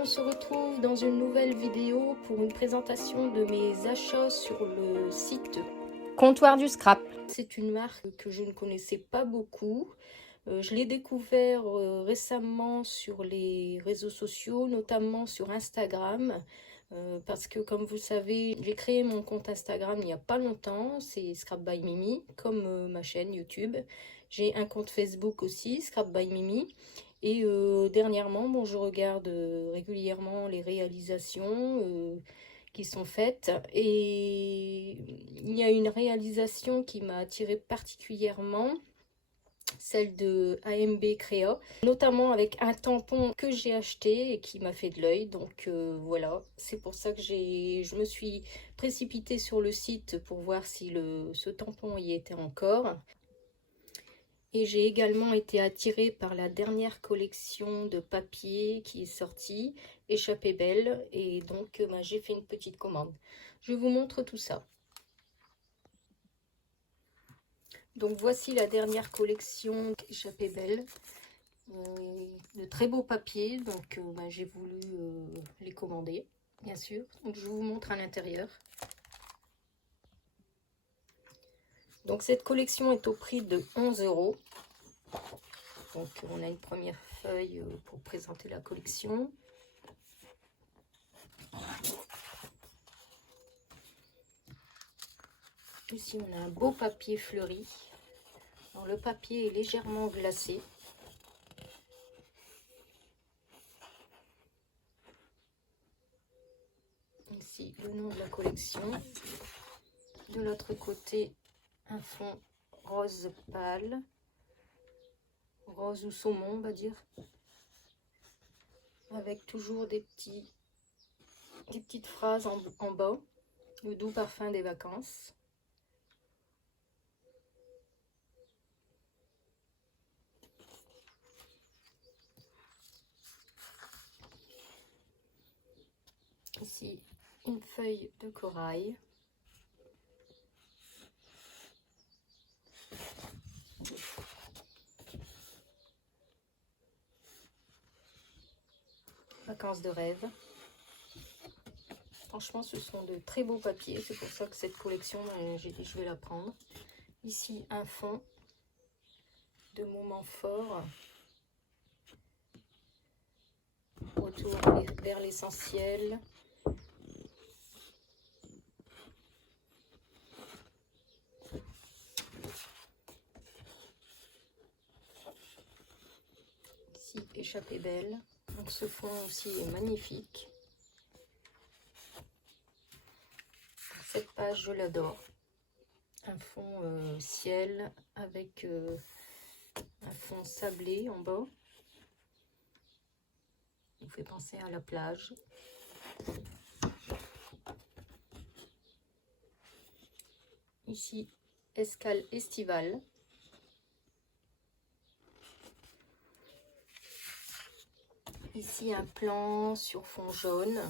on se retrouve dans une nouvelle vidéo pour une présentation de mes achats sur le site Comptoir du Scrap. C'est une marque que je ne connaissais pas beaucoup. Je l'ai découvert récemment sur les réseaux sociaux, notamment sur Instagram. Parce que comme vous savez, j'ai créé mon compte Instagram il n'y a pas longtemps, c'est Scrap by Mimi, comme ma chaîne YouTube. J'ai un compte Facebook aussi, Scrap by Mimi. Et dernièrement, bon, je regarde régulièrement les réalisations qui sont faites. Et il y a une réalisation qui m'a attirée particulièrement, celle de AMB Créa, notamment avec un tampon que j'ai acheté et qui m'a fait de l'œil. Donc voilà, c'est pour ça que je me suis précipitée sur le site pour voir si ce tampon y était encore. Et j'ai également été attirée par la dernière collection de papier qui est sortie, Échappée Belle, et donc j'ai fait une petite commande. Je vous montre tout ça. Donc voici la dernière collection Échappée Belle, de très beaux papiers, donc j'ai voulu les commander, bien sûr. Donc je vous montre à l'intérieur. Donc cette collection est au prix de 11 €. Donc on a une première feuille pour présenter la collection. Ici on a un beau papier fleuri. Alors, le papier est légèrement glacé. Ici le nom de la collection. De l'autre côté, un fond rose pâle, rose ou saumon on va dire, avec toujours des petites phrases en bas, le doux parfum des vacances. Ici une feuille de corail. Vacances de rêve. Franchement, ce sont de très beaux papiers. C'est pour ça que cette collection, j'ai dit je vais la prendre. Ici, un fond de moments forts. Retour vers l'essentiel. Ici, Échappée Belle. Donc ce fond aussi est magnifique. Cette page, je l'adore. Un fond ciel avec un fond sablé en bas. Il me fait penser à la plage. Ici, escale estivale. Ici, un plan sur fond jaune.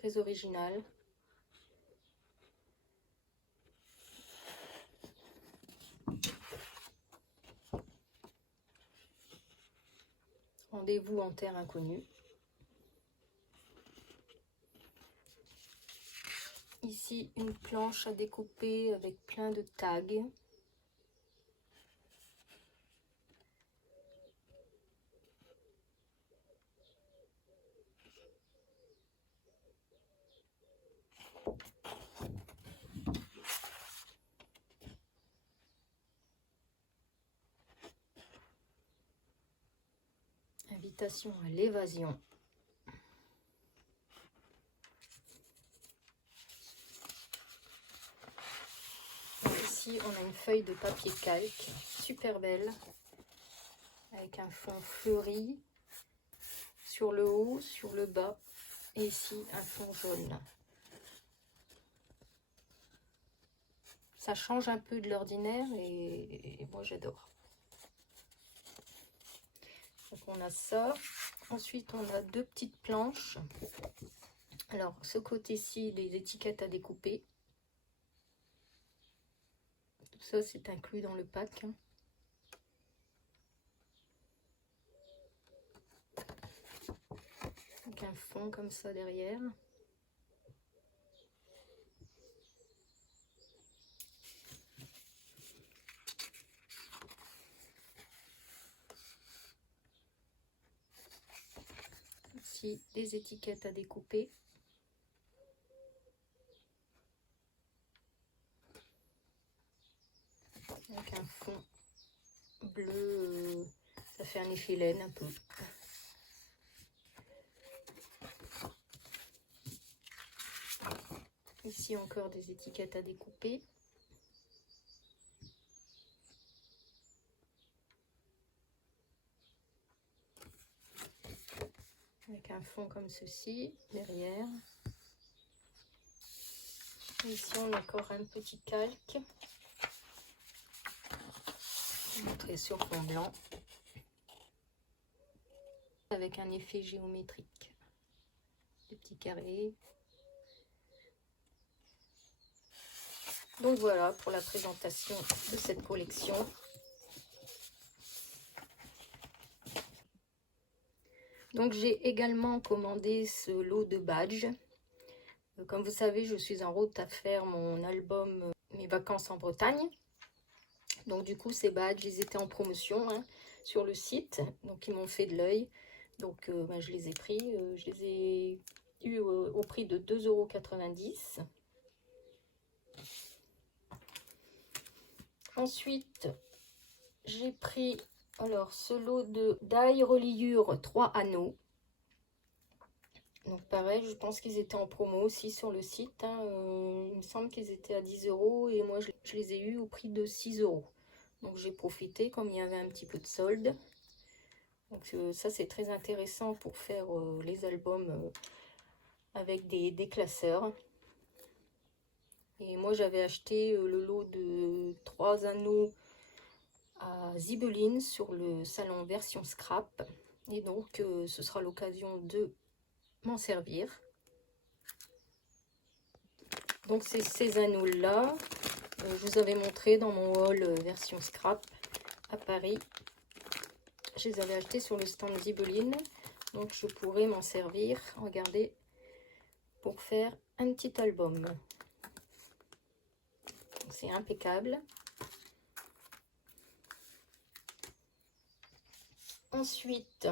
Très original. Rendez-vous en terre inconnue. Ici, une planche à découper avec plein de tags. Invitation à l'évasion. Ici, on a une feuille de papier calque, super belle, avec un fond fleuri sur le haut, sur le bas, et ici un fond jaune. Ça change un peu de l'ordinaire et moi j'adore. Donc on a ça. Ensuite on a deux petites planches. Alors ce côté-ci, des étiquettes à découper. Tout ça c'est inclus dans le pack. avec un fond comme ça derrière. Ici, des étiquettes à découper. Avec un fond bleu, ça fait un effet laine un peu. Ici encore des étiquettes à découper. Avec un fond comme ceci, derrière. Ici on a encore un petit calque. Montré sur fond blanc. Avec un effet géométrique. Des petits carrés. Donc voilà pour la présentation de cette collection. Donc j'ai également commandé ce lot de badges. Comme vous savez, je suis en route à faire mon album Mes vacances en Bretagne. Donc du coup ces badges, ils étaient en promotion sur le site. Donc ils m'ont fait de l'œil. Donc je les ai pris. Je les ai eus au prix de 2,90 €. Ensuite, j'ai pris alors ce lot d'ail reliure 3 anneaux. Donc pareil, je pense qu'ils étaient en promo aussi sur le site. Il me semble qu'ils étaient à 10 € et moi je les ai eus au prix de 6 €. Donc j'ai profité comme il y avait un petit peu de solde. Donc ça c'est très intéressant pour faire les albums avec des classeurs. Et moi j'avais acheté le lot de 3 anneaux à Zibeline sur le salon version scrap. Et donc ce sera l'occasion de m'en servir. Donc c'est ces anneaux là, je vous avais montré dans mon haul version scrap à Paris. Je les avais achetés sur le stand Zibeline, donc je pourrais m'en servir, regardez, pour faire un petit album. C'est impeccable. Ensuite,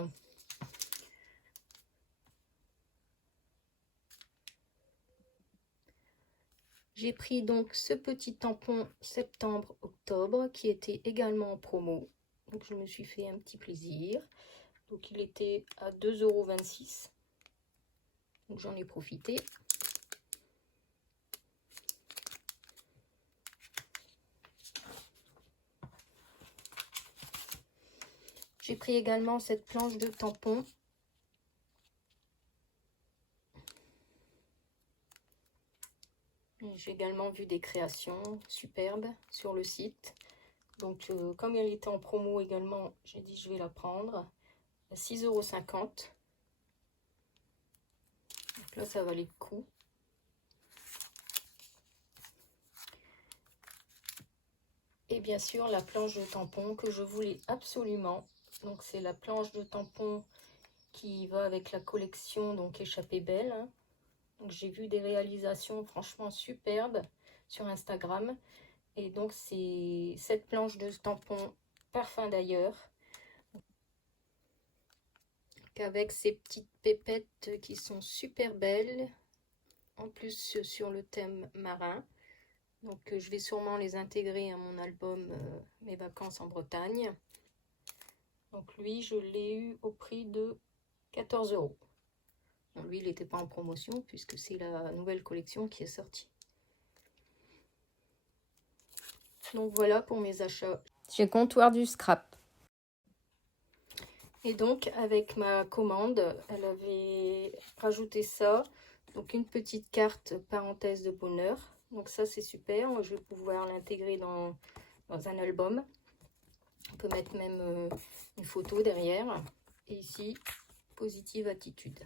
j'ai pris donc ce petit tampon septembre-octobre qui était également en promo. Donc je me suis fait un petit plaisir. Donc il était à 2,26 €. Donc j'en ai profité. J'ai pris également cette planche de tampon. J'ai également vu des créations superbes sur le site. Donc comme elle était en promo également, j'ai dit je vais la prendre à 6,50 €. Donc là ça valait le coup. Et bien sûr la planche de tampon que je voulais absolument. Donc c'est la planche de tampon qui va avec la collection donc Échappée Belle. Donc j'ai vu des réalisations franchement superbes sur Instagram. Et donc c'est cette planche de tampon Parfum d'ailleurs. Avec ces petites pépettes qui sont super belles. En plus sur le thème marin. Donc je vais sûrement les intégrer à mon album Mes vacances en Bretagne. Donc lui je l'ai eu au prix de 14 €. Bon, lui il n'était pas en promotion puisque c'est la nouvelle collection qui est sortie. Donc voilà pour mes achats Chez Comptoir du Scrap. Et donc avec ma commande, elle avait rajouté ça. Donc une petite carte parenthèse de bonheur. Donc ça c'est super, je vais pouvoir l'intégrer dans un album. On peut mettre même une photo derrière. Et ici, positive attitude.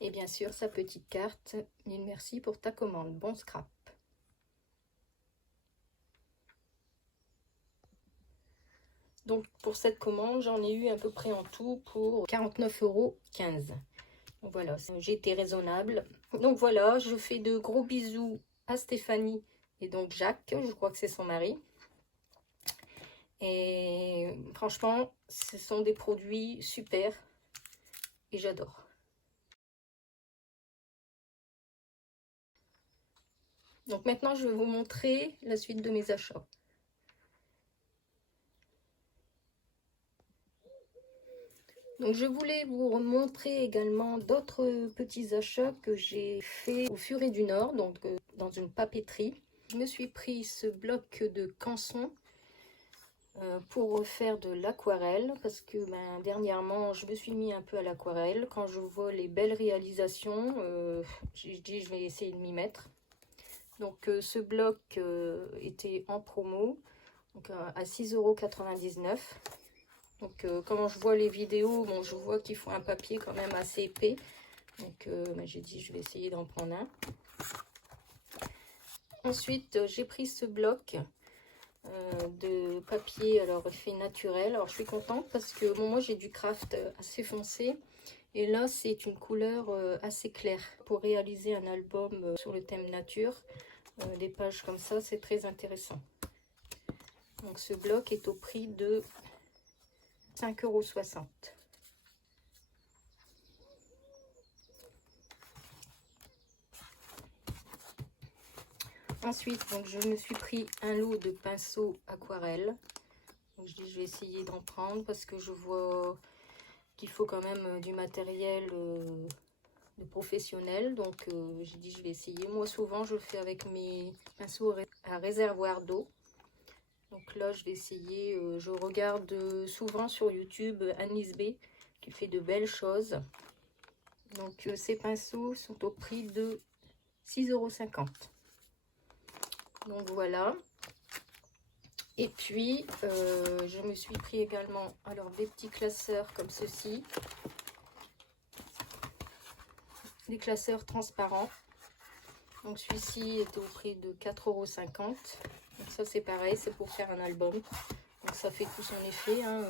Et bien sûr sa petite carte, mille merci pour ta commande, bon scrap. Donc pour cette commande, j'en ai eu à peu près en tout pour 49,15 €. Donc voilà, j'ai été raisonnable. Donc voilà, je fais de gros bisous à Stéphanie et donc Jacques, je crois que c'est son mari. Et franchement, ce sont des produits super et j'adore. Donc maintenant, je vais vous montrer la suite de mes achats. Donc je voulais vous montrer également d'autres petits achats que j'ai fait au Furet du Nord, donc dans une papeterie. Je me suis pris ce bloc de canson pour faire de l'aquarelle parce que dernièrement je me suis mis un peu à l'aquarelle. Quand je vois les belles réalisations, j'ai dit je vais essayer de m'y mettre. Donc ce bloc était en promo donc, à 6,99 €. Donc quand je vois les vidéos, bon, je vois qu'il faut un papier quand même assez épais. Donc j'ai dit je vais essayer d'en prendre un. Ensuite j'ai pris ce bloc de papier alors effet naturel. Alors je suis contente parce que bon, moi j'ai du craft assez foncé. Et là c'est une couleur assez claire. Pour réaliser un album sur le thème nature, des pages comme ça, c'est très intéressant. Donc ce bloc est au prix de 5,60 €. Ensuite, donc, je me suis pris un lot de pinceaux aquarelle. Donc, je dis je vais essayer d'en prendre parce que je vois qu'il faut quand même du matériel de professionnel. Donc j'ai dit je vais essayer. Moi souvent je le fais avec mes pinceaux à réservoir d'eau. Donc là je vais essayer. Je regarde souvent sur YouTube Annelise B qui fait de belles choses. Donc ces pinceaux sont au prix de 6,50 €. Donc voilà. Et puis je me suis pris également alors des petits classeurs comme ceci, des classeurs transparents. Donc celui-ci était au prix de 4,50 €. Donc ça c'est pareil, c'est pour faire un album. Donc ça fait tout son effet hein,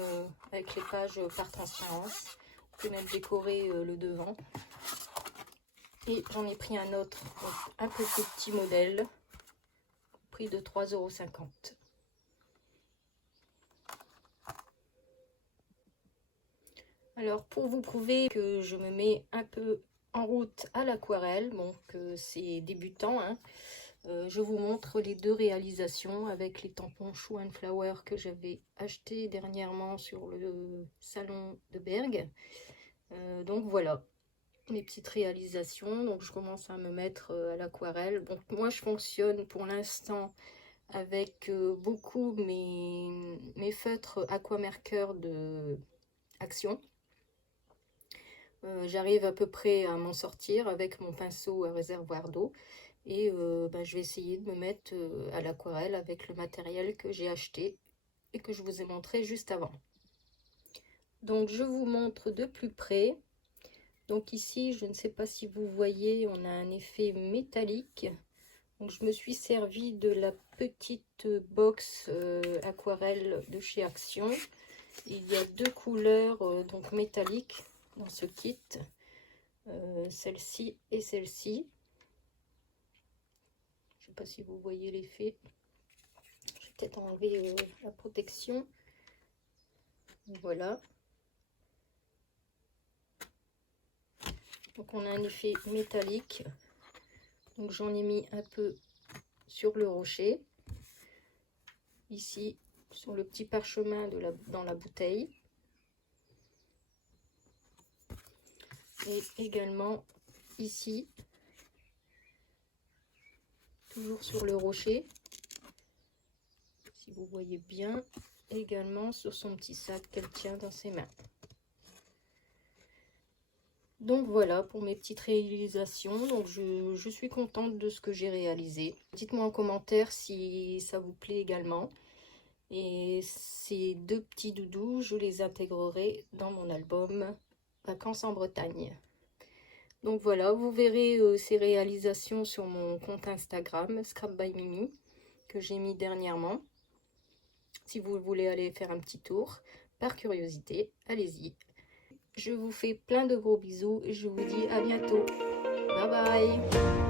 avec les pages par transparence. On peut même décorer le devant. Et j'en ai pris un autre, donc un peu plus petit modèle, au prix de 3,50 €. Alors pour vous prouver que je me mets un peu en route à l'aquarelle, bon que c'est débutant, hein, je vous montre les deux réalisations avec les tampons Shoe and Flower que j'avais acheté dernièrement sur le salon de Berg. Donc voilà mes petites réalisations. Donc je commence à me mettre à l'aquarelle. Donc moi je fonctionne pour l'instant avec beaucoup mes feutres Aquamarker de Action. J'arrive à peu près à m'en sortir avec mon pinceau à réservoir d'eau. Et je vais essayer de me mettre à l'aquarelle avec le matériel que j'ai acheté et que je vous ai montré juste avant. Donc je vous montre de plus près. Donc ici, je ne sais pas si vous voyez, on a un effet métallique. Donc je me suis servi de la petite box aquarelle de chez Action. Il y a deux couleurs donc métalliques dans ce kit. Celle-ci et celle-ci. Je ne sais pas si vous voyez l'effet. Je vais peut-être enlever la protection. Voilà. Donc on a un effet métallique. Donc j'en ai mis un peu sur le rocher. Ici, sur le petit parchemin dans la bouteille. Et également ici, toujours sur le rocher. Si vous voyez bien, également sur son petit sac qu'elle tient dans ses mains. Donc voilà pour mes petites réalisations. Donc je suis contente de ce que j'ai réalisé. Dites-moi en commentaire si ça vous plaît également. Et ces deux petits doudous, je les intégrerai dans mon album Vacances en Bretagne. Donc voilà, vous verrez ces réalisations sur mon compte Instagram, Scrap by Mimi, que j'ai mis dernièrement. Si vous voulez aller faire un petit tour, par curiosité, allez-y. Je vous fais plein de gros bisous et je vous dis à bientôt. Bye bye.